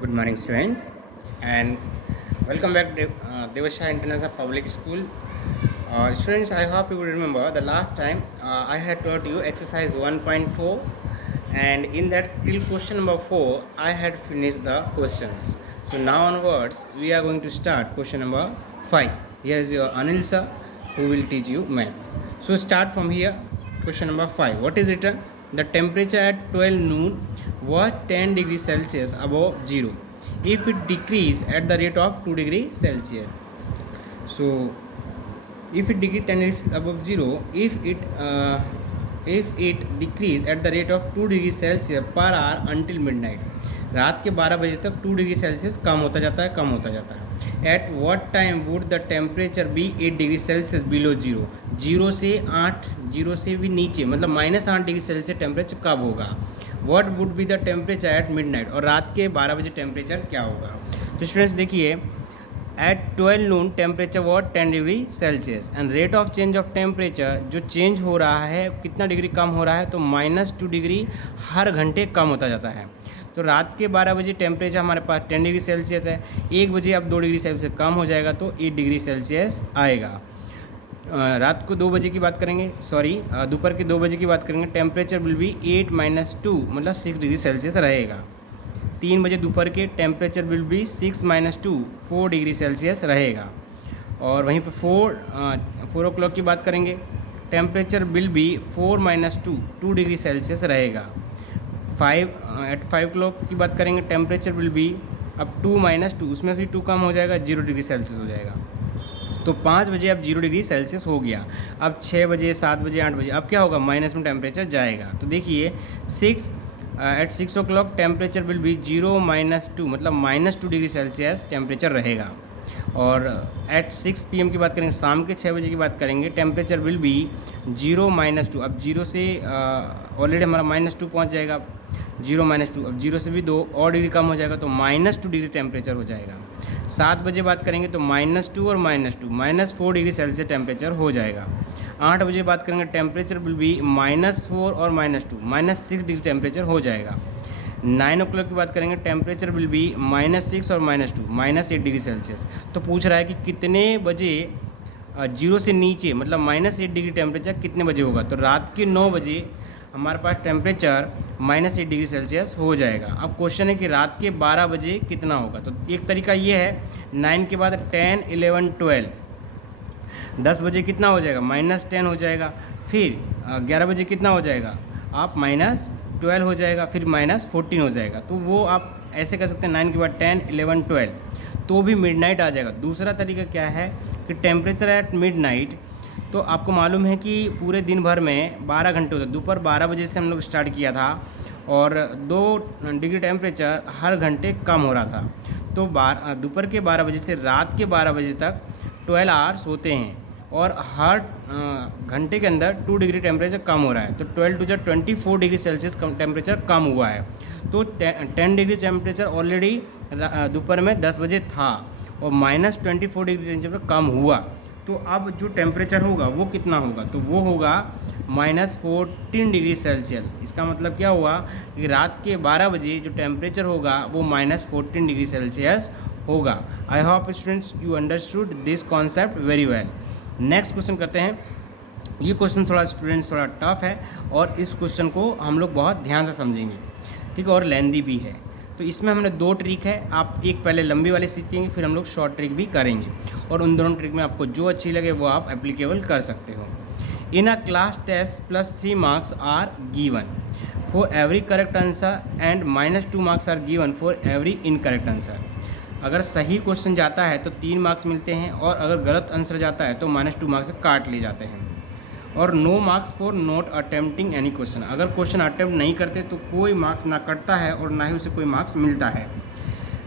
Good morning, students, and welcome back to Devasha International Public School. Students, I hope you will remember the last time I had taught you exercise 1.4, and in that till question number 4, I had finished the questions. So now onwards, we are going to start question number 5. Here is your Anil sir who will teach you maths. So start from here. Question number 5. What is written? The temperature at 12 noon was 10 degrees Celsius above zero if it decrease at the rate of 2 degrees Celsius. So if it decrease 10 degrees above zero, if it decrease at the rate of 2 degrees Celsius per hour until midnight, रात के 12 बजे तक 2 degree Celsius कम होता जाता है. At what time would the temperature be 8 degree Celsius below zero. Zero से भी नीचे मतलब -8 डिग्री सेल्सियस टेम्परेचर कब होगा. What would be the temperature at midnight, और रात के 12 बजे टेम्परेचर क्या होगा. तो स्टूडेंट्स देखिए, at 12 noon temperature what 10 degree Celsius and rate of change of temperature जो चेंज हो रहा है कितना डिग्री कम हो रहा है, तो -2 डिग्री हर घंटे कम होता जाता है. तो रात के 12 बजे टेम्परेचर हमारे पास 10 डिग्री सेल्सियस है. 1 बजे अब 2 डिग्री सेल्सियस कम हो जाएगा तो 8 डिग्री सेल्सियस आएगा. रात को 2 बजे की बात करेंगे, दोपहर के 2 बजे की बात करेंगे, टेम्परेचर विल बी 8 - 2 मतलब 6 डिग्री सेल्सियस रहेगा. 3 बजे दोपहर के temperature will be 6 - 2 4 degree Celsius रहेगा. और वहीं पर 4 o'clock की बात करेंगे, temperature will be 4 - 2 2 degree Celsius रहेगा. 5 o'clock की बात करेंगे, टेम्परेचर विल बी अब 2 - 2 उसमें भी 2 कम हो जाएगा, 0 डिग्री सेल्सियस हो जाएगा. तो 5 बजे अब 0 डिग्री सेल्सियस हो गया. अब 6 बजे 7 बजे 8 बजे अब क्या होगा, माइनस में टेम्परेचर जाएगा. तो देखिए eight 6 o'clock temperature will be 0 - 2 मतलब -2 डिग्री सेल्सियस टेम्परेचर रहेगा. और एट 6 PM की बात करेंगे, शाम के 6 बजे की बात करेंगे, टेम्परेचर विल बी 0 - 2. अब 0 से ऑलरेडी हमारा -2 पहुंच जाएगा. 0 - 2 अब 0 से भी 2 और डिग्री कम हो जाएगा तो -2 डिग्री टेम्परेचर हो जाएगा. 7 बजे बात करेंगे तो -2 और -2 -4 डिग्री सेल्सियस टेम्परेचर हो जाएगा. 8 बजे बात करेंगे, टेम्परेचर विल बी -4 और -2 -6 डिग्री टेम्परेचर हो जाएगा. 9 o'clock की बात करेंगे, टेम्परेचर विल बी -6 और -2 -8 डिग्री सेल्सियस. तो पूछ रहा है कि कितने बजे 0 से नीचे मतलब -8 डिग्री टेम्परेचर कितने बजे होगा. तो रात के 9 बजे हमारे पास टेम्परेचर -8 डिग्री सेल्सियस हो जाएगा. अब क्वेश्चन है कि रात के 12 बजे कितना होगा. तो एक तरीका ये है, 9 के बाद 10 11 12 10 बजे कितना हो जाएगा, -10 हो जाएगा. फिर 11 बजे कितना हो जाएगा, आप -12 हो जाएगा. फिर -14 हो जाएगा. तो वो आप ऐसे कर सकते हैं, 9 के बाद 10 11 12 तो भी मिडनाइट आ जाएगा. दूसरा तरीका क्या है कि टेम्परेचर एट मिडनाइट, तो आपको मालूम है कि पूरे दिन भर में 12 घंटे होते हैं. दोपहर 12 बजे से हम लोग स्टार्ट किया था और 2 डिग्री टेम्परेचर हर घंटे कम हो रहा था. तो दोपहर के 12 बजे से रात के 12 बजे तक 12 आवर्स होते हैं और हर घंटे के अंदर 2 डिग्री टेम्परेचर कम हो रहा है. तो 12 × 24 डिग्री सेल्सियस टेम्परेचर कम हुआ है. तो 10 डिग्री टेम्परेचर ऑलरेडी दोपहर में 10 बजे था और -24 डिग्री टेम्परेचर कम हुआ. तो अब जो टेम्परेचर होगा वो कितना होगा, तो वो होगा -14 डिग्री सेल्सियस. इसका मतलब क्या हुआ कि रात के 12 बजे जो टेम्परेचर होगा वो -14 डिग्री सेल्सियस होगा. I hope students you understood this concept very well. Next question करते हैं. ये क्वेश्चन थोड़ा टफ है और इस क्वेश्चन को हम लोग बहुत ध्यान से समझेंगे, ठीक है, और लेंदी भी है. तो इसमें हमने 2 ट्रिक है. आप एक पहले लंबी वाली सीखेंगे, फिर हम लोग शॉर्ट ट्रिक भी करेंगे और उन दोनों ट्रिक में आपको जो अच्छी लगे वो आप एप्लीकेबल कर सकते हो. In a class test +3 marks are given for every correct answer and -2 marks are given for every incorrect answer. अगर सही क्वेश्चन जाता है तो 3 मार्क्स मिलते हैं और अगर गलत आंसर जाता है तो -2 मार्क्स काट लिए जाते हैं. और no marks for not attempting any question. अगर क्वेश्चन अटेम्प्ट नहीं करते तो कोई मार्क्स ना कटता है और ना ही उसे कोई मार्क्स मिलता है.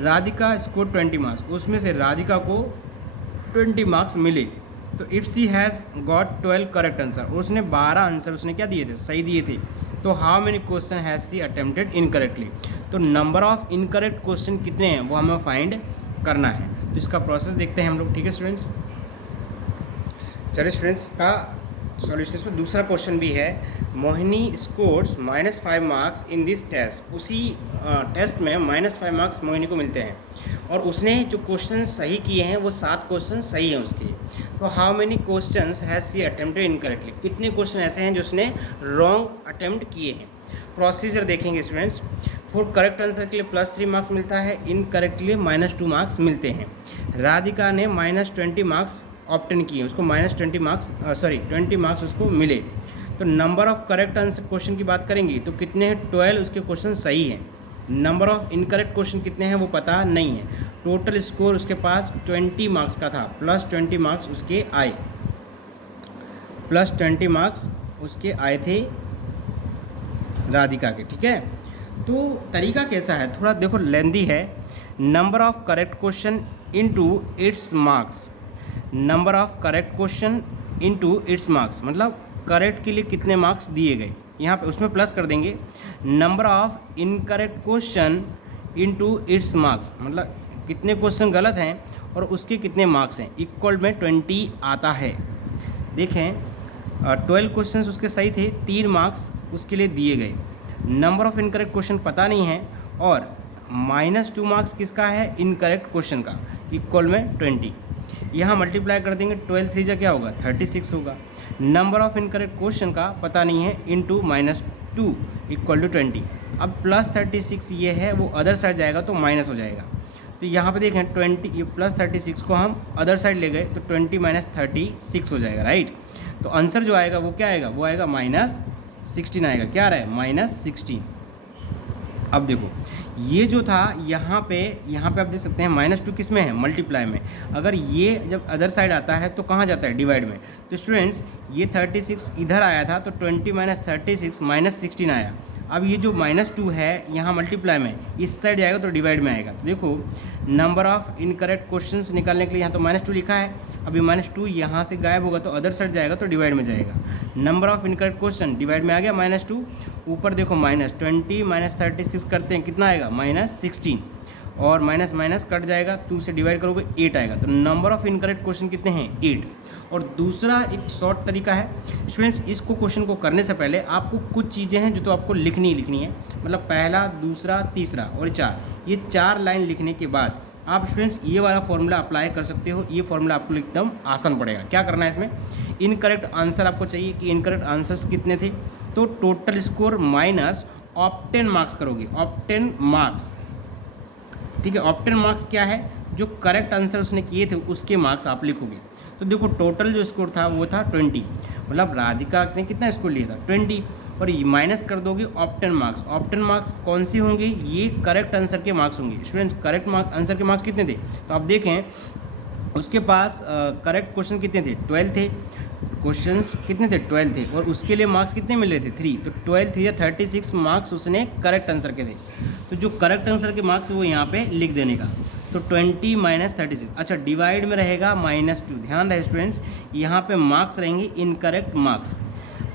राधिका स्कोर 20 मार्क्स, उसमें से राधिका को 20 मार्क्स मिले. तो if she has got 12 correct answer, और उसने 12 आंसर उसने क्या दिए थे, सही दिए थे. तो how many question has she attempted incorrectly. तो नंबर ऑफ इनकरेक्ट क्वेश्चन कितने हैं वो हमें फाइंड करना है. तो इसका प्रोसेस देखते हैं हम लोग, ठीक है स्टूडेंट्स. चलिए स्टूडेंट्स का सॉल्यूशन में दूसरा क्वेश्चन भी है, Mohini scores -5 marks in this test. उसी टेस्ट में -5 मार्क्स मोहिनी को मिलते हैं और उसने जो क्वेश्चन सही किए हैं वो 7 क्वेश्चन सही हैं उसके। तो how many questions has she attempted incorrectly, कितने क्वेश्चन ऐसे हैं जो उसने रॉन्ग अटेम्प्ट किए हैं। प्रोसीजर देखेंगे स्टूडेंट्स। फॉर करेक्ट आंसर के लिए +3 मार्क्स मिलता है, इनकरेक्ट के लिए -2 मार्क्स मिलते हैं। राधिका ने -20 मार्क्स ऑप्टेन किए, उसको -20 मार्क्स 20 मार्क्स उसको मिले। तो number of correct answer question की बात करेंगे तो कितने हैं, 12 उसके क्वेश्चन सही हैं। नंबर ऑफ इनकरेक्ट क्वेश्चन कितने हैं वो पता नहीं है। टोटल स्कोर उसके पास 20 मार्क्स का था, +20 मार्क्स उसके आए, +20 मार्क्स उसके आए थे राधिका के। ठीक है, तो तरीका कैसा है, थोड़ा देखो लेंदी है। Number of correct question into its marks, number of correct question into its marks, मतलब करेक्ट के लिए कितने मार्क्स दिए गए, यहाँ पे उसमें प्लस कर देंगे। Number of incorrect question into its marks, मतलब कितने क्वेश्चन गलत हैं और उसके कितने मार्क्स हैं, इक्वल में 20 आता है। देखें 12 क्वेश्चन उसके सही थे, 3 मार्क्स उसके लिए दिए गए। नंबर ऑफ इनकरेक्ट क्वेश्चन पता नहीं है और -2 मार्क्स किसका है, इनकरेक्ट क्वेश्चन का, इक्वल में 20। यहाँ मल्टीप्लाई कर देंगे, 12 3 जा क्या होगा 36 होगा। नंबर ऑफ इनकरेक्ट क्वेश्चन का पता नहीं है, इनटू -2 इक्वल टू 20। अब +36 ये है वो अदर साइड जाएगा तो माइनस हो जाएगा। तो यहाँ पे देखें 20, ये +36 को हम अदर साइड ले गए तो 20 - 36 हो जाएगा, राइट। तो आंसर जो आएगा वो क्या आएगा, वो आएगा -16 आएगा। क्या आ रहा है, -16। अब देखो ये जो था यहाँ पे आप देख सकते हैं -2 किस में है, मल्टीप्लाई में। अगर ये जब अदर साइड आता है तो कहाँ जाता है, डिवाइड में। तो स्टूडेंट्स ये 36 इधर आया था तो 20 - 36 -16 आया। अब ये जो -2 है यहाँ मल्टीप्लाई में, इस साइड जाएगा तो डिवाइड में आएगा। तो देखो नंबर ऑफ इनकरेक्ट क्वेश्चंस निकालने के लिए यहाँ तो -2 लिखा है, अभी -2 यहाँ से गायब होगा तो अदर साइड जाएगा तो डिवाइड में जाएगा। Number of incorrect question divide में आ गया -2, ऊपर देखो -20 - 36 करते हैं, कितना आएगा -16, और माइनस माइनस कट जाएगा, 2 से डिवाइड करोगे 8 आएगा। तो नंबर ऑफ इनकरेक्ट क्वेश्चन कितने हैं, 8। और दूसरा एक शॉर्ट तरीका है स्टूडेंट्स, इसको क्वेश्चन को करने से पहले आपको कुछ चीज़ें हैं जो तो आपको लिखनी है, मतलब पहला, दूसरा, तीसरा और 4, ये 4 लाइन लिखने के बाद आप स्टूडेंट्स ये वाला फॉर्मूला अप्लाई कर सकते हो। ये फॉर्मूला आपको एकदम आसान पड़ेगा। क्या करना है इसमें, इनकरेक्ट आंसर आपको चाहिए कि इनकरेक्ट आंसर्स कितने थे, तो total score minus obtain marks करोगे, ऑप्टेन मार्क्स। ठीक है, ऑप्टेन मार्क्स क्या है, जो करेक्ट आंसर उसने किए थे उसके मार्क्स आप लिखोगे। तो देखो टोटल जो स्कोर था वो था 20, मतलब राधिका ने कितना स्कोर लिया था 20, और माइनस कर दोगे ऑप्टेन मार्क्स। ऑप्टेन मार्क्स कौन से होंगे, ये करेक्ट आंसर के मार्क्स होंगे। स्टूडेंट्स करेक्ट आंसर के मार्क्स कितने थे, तो आप देखें उसके पास करेक्ट क्वेश्चन कितने थे, 12 थे, क्वेश्चंस कितने थे, 12 थे, और उसके लिए मार्क्स कितने मिल रहे थे, 3। तो 12 3 या 36 मार्क्स उसने करेक्ट आंसर के थे। तो जो करेक्ट आंसर के मार्क्स वो यहाँ पे लिख देने का, तो 20 - 36। अच्छा, डिवाइड में रहेगा -2। ध्यान रहे स्टूडेंट्स, यहाँ पे मार्क्स रहेंगे इनकरेक्ट मार्क्स,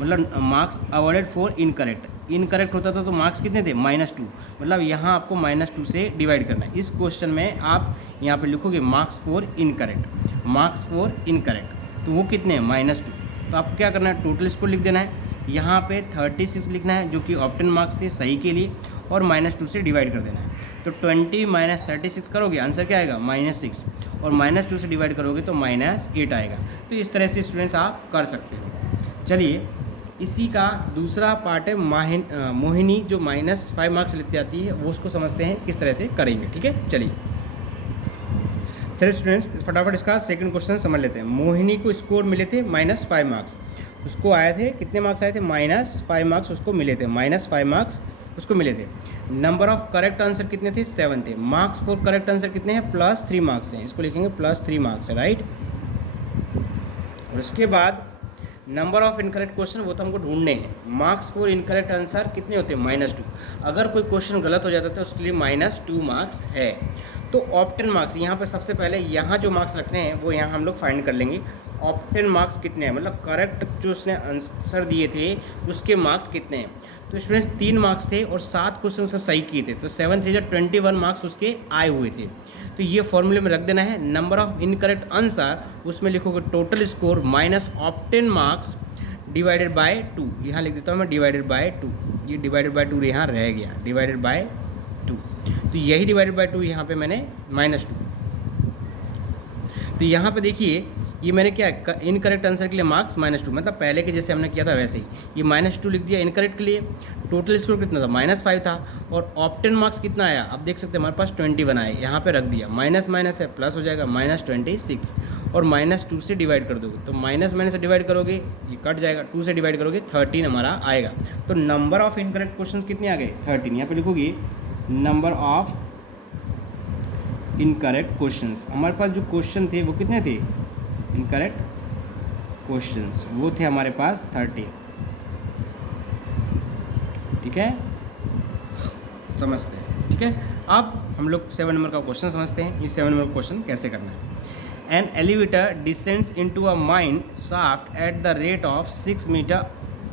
मतलब marks awarded for incorrect. Incorrect होता था तो मार्क्स कितने थे, -2, मतलब यहाँ आपको -2 से डिवाइड करना है। इस क्वेश्चन में आप यहाँ पे लिखोगे marks for incorrect, marks for incorrect, तो वो कितने हैं, -2। तो आपको क्या करना है, टोटल स्कोर लिख देना है, यहाँ पे 36 लिखना है जो कि ऑप्टेन मार्क्स थे सही के लिए, और -2 से डिवाइड कर देना है। तो 20 - 36 करोगे, आंसर क्या आएगा, -6, और -2 से डिवाइड करोगे तो -8 आएगा। तो इस तरह से स्टूडेंट्स आप कर सकते हो। चलिए, इसी का दूसरा पार्ट है मोहिनी, जो -5 मार्क्स लेते आती है, वो उसको समझते हैं किस तरह से करेंगे। ठीक है, चलिए स्टूडेंट्स फटाफट इसका सेकंड क्वेश्चन समझ लेते हैं। मोहिनी को स्कोर मिले थे -5 मार्क्स, उसको आए थे कितने मार्क्स आए थे, -5 मार्क्स उसको मिले थे, -5 मार्क्स उसको मिले थे। नंबर ऑफ करेक्ट आंसर कितने थे, 7 थे। मार्क्स फॉर करेक्ट आंसर कितने हैं, +3 मार्क्स हैं, इसको लिखेंगे +3 मार्क्स है, राइट। और उसके बाद नंबर ऑफ इनकरेक्ट क्वेश्चन वो तो हमको ढूंढने हैं। मार्क्स फॉर इनकरेक्ट आंसर कितने होते हैं, -2। अगर कोई क्वेश्चन गलत हो जाता है तो उसके लिए -2 मार्क्स है। तो ऑप्टेन मार्क्स, यहाँ पे सबसे पहले यहाँ जो मार्क्स रखने हैं वो यहाँ हम लोग फाइंड कर लेंगे। ऑप्टेन मार्क्स कितने हैं, मतलब करेक्ट जो उसने आंसर दिए थे उसके मार्क्स कितने हैं। तो स्टूडेंट्स 3 मार्क्स थे और 7 क्वेश्चन उसने सही किए थे, तो 7 3 21 मार्क्स उसके आए हुए थे। तो ये फॉर्मूले में रख देना है। नंबर ऑफ इनकरेक्ट आंसर उसमें लिखोगे total score minus obtain marks divided by 2, यहाँ लिख देता हूँ मैं डिवाइडेड बाय 2, ये डिवाइडेड बाय 2 यहाँ रह गया, डिवाइडेड बाय 2, तो यही डिवाइडेड बाय 2 यहाँ पे मैंने -2। तो यहाँ पे देखिए ये मैंने क्या इनकरेक्ट आंसर के लिए मार्क्स -2, मतलब पहले के जैसे हमने किया था वैसे ही ये -2 लिख दिया इनकरेक्ट के लिए। टोटल स्कोर कितना था, -5 था, और ऑप्टेन मार्क्स कितना आया, अब देख सकते हैं हमारे पास 21 आए, यहाँ पे रख दिया, माइनस माइनस है प्लस हो जाएगा, -26, और -2 से डिवाइड कर दोगे तो माइनस माइनस से डिवाइड करोगे ये कट जाएगा, 2 से डिवाइड करोगे 13 हमारा आएगा। तो नंबर ऑफ इनकरेक्ट क्वेश्चन कितने आ गए, 13। यहाँ पे लिखोगे नंबर ऑफ इनकरेक्ट क्वेश्चंस, हमारे पास जो क्वेश्चन थे वो कितने थे, इनकरेक्ट क्वेश्चंस वो थे हमारे पास 13। ठीक है, समझते हैं, ठीक है। अब हम लोग 7 नंबर का क्वेश्चन समझते हैं। इस 7 नंबर का क्वेश्चन कैसे करना है। An elevator descends into a mine shaft at the rate of 6 metre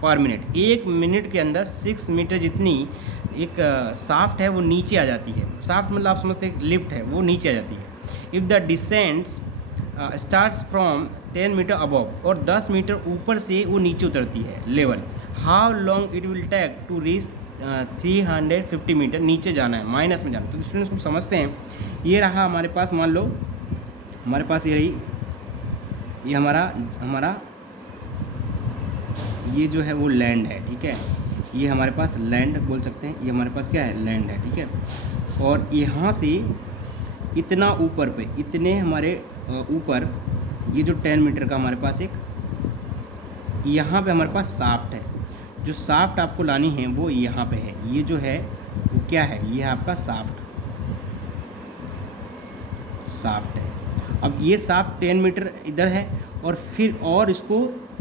per minute, 1 minute के अंदर 6 मीटर जितनी एक शाफ्ट है वो नीचे आ जाती है। शाफ्ट मतलब आप समझते हैं लिफ्ट है, वो नीचे आ जाती है। If the descends starts from 10 metre above, और 10 मीटर ऊपर से वो नीचे उतरती है level, how long it will take to reach 350 metre, नीचे जाना है, माइनस में जाना है। तो स्टूडेंट्स को समझते हैं, ये रहा हमारे पास, मान लो हमारे पास ये रही, ये हमारा ये जो है वो लैंड है, ठीक है, ये हमारे पास लैंड बोल सकते हैं, ये हमारे पास क्या है, लैंड है, ठीक है। और यहाँ से इतना ऊपर पे, इतने हमारे ऊपर ये जो 10 मीटर का हमारे पास एक यहाँ पे हमारे पास शाफ्ट है, जो शाफ्ट आपको लानी है वो यहाँ पे है, ये जो है वो क्या है, ये है आपका शाफ्ट है। अब ये शाफ्ट 10 मीटर इधर है, और फिर और इसको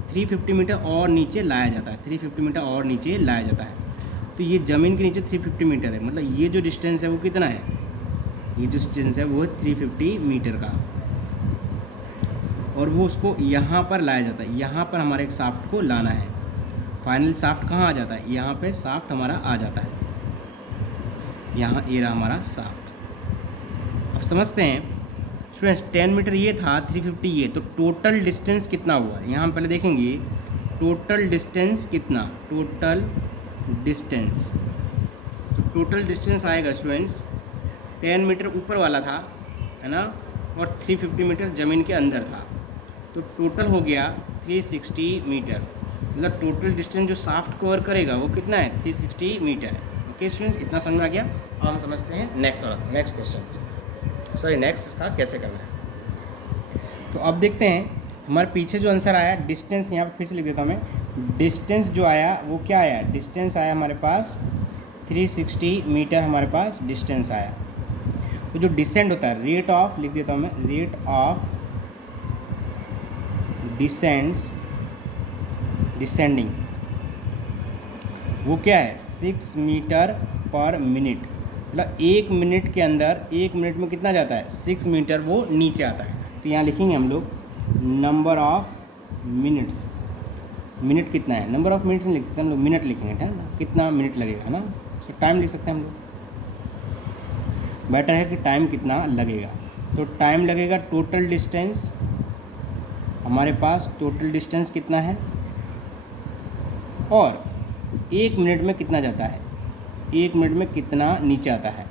350 मीटर और नीचे लाया जाता है, 350 मीटर और नीचे लाया जाता है। तो ये ज़मीन के नीचे 350 मीटर है, मतलब ये जो डिस्टेंस है वो कितना है, ये जो डिस्टेंस है वो है 350 मीटर का, और वो उसको यहाँ पर लाया जाता है। यहाँ पर हमारे एक शाफ्ट को लाना है, फाइनल शाफ्ट कहाँ आ जाता है, यहाँ पे शाफ्ट हमारा आ जाता है, यहाँ ये रहा हमारा शाफ्ट। अब समझते हैं स्टूडेंट्स, 10 मीटर ये था, 350 ये, तो टोटल डिस्टेंस कितना हुआ, यहाँ हम पहले देखेंगे टोटल डिस्टेंस कितना, टोटल डिस्टेंस, तो टोटल डिस्टेंस आएगा स्टूडेंट्स, 10 मीटर ऊपर वाला था, है ना, और 350 मीटर ज़मीन के अंदर था, तो टोटल हो गया 360 मीटर। मतलब टोटल डिस्टेंस जो शाफ्ट कवर करेगा वो कितना है, 360 मीटर। ओके स्टूडेंट्स, इतना समझ में आ गया। अब हम समझते हैं नेक्स्ट क्वेश्चन, सॉरी नेक्स्ट इसका कैसे करना है। तो अब देखते हैं हमारे पीछे जो आंसर आया, डिस्टेंस यहाँ पर फिर से लिख देता हूँ मैं, डिस्टेंस जो आया वो क्या आया, डिस्टेंस आया हमारे पास 360 मीटर हमारे पास डिस्टेंस आया। तो जो डिसेंड होता है, रेट ऑफ लिख देता हूँ मैं, रेट ऑफ डिसेंडिंग वो क्या है, 6 मीटर पर मिनट, मतलब 1 मिनट के अंदर, 1 मिनट में कितना जाता है, 6 मीटर वो नीचे आता है। तो यहाँ लिखेंगे हम लोग नंबर ऑफ मिनट्स, मिनट कितना है, नंबर ऑफ मिनट्स नहीं लिख सकते हम लोग, मिनट लिखेंगे, है ना, कितना मिनट लगेगा ना, तो टाइम लिख सकते हैं हम लोग, बेटर है कि टाइम कितना लगेगा। तो टाइम लगेगा, टोटल डिस्टेंस हमारे पास, टोटल डिस्टेंस कितना है, और 1 मिनट में कितना जाता है, 1 मिनट में कितना नीचे आता है।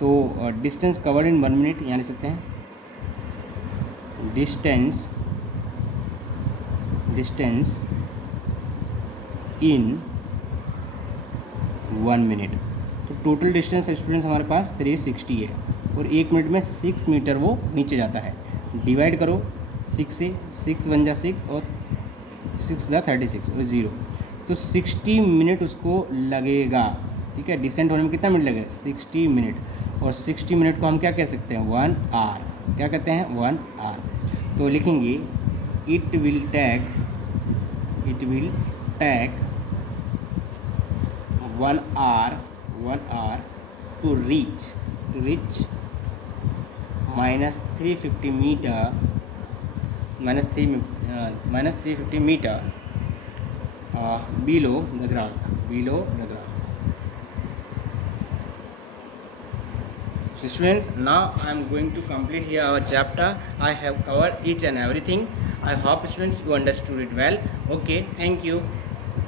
तो डिस्टेंस कवर्ड इन 1 मिनट यहाँ लिख सकते हैं, डिस्टेंस इन 1 मिनट। तो टोटल डिस्टेंस स्टूडेंट्स हमारे पास 360 है, और 1 मिनट में 6 मीटर वो नीचे जाता है। डिवाइड करो 6 से, 6 1 जा 6 और 6 जा 36 और 0, तो 60 मिनट उसको लगेगा, ठीक है। डिसेंट होने में कितना मिनट लगेगा, 60 मिनट, और 60 मिनट को हम क्या कह सकते हैं, 1 आवर, क्या कहते हैं, 1 आवर। तो लिखेंगे it will take 1 hour to reach -350 metre below the ground। So students, now I am going to complete here our chapter. I have covered each and everything. I hope students you understood it well. Okay, thank you.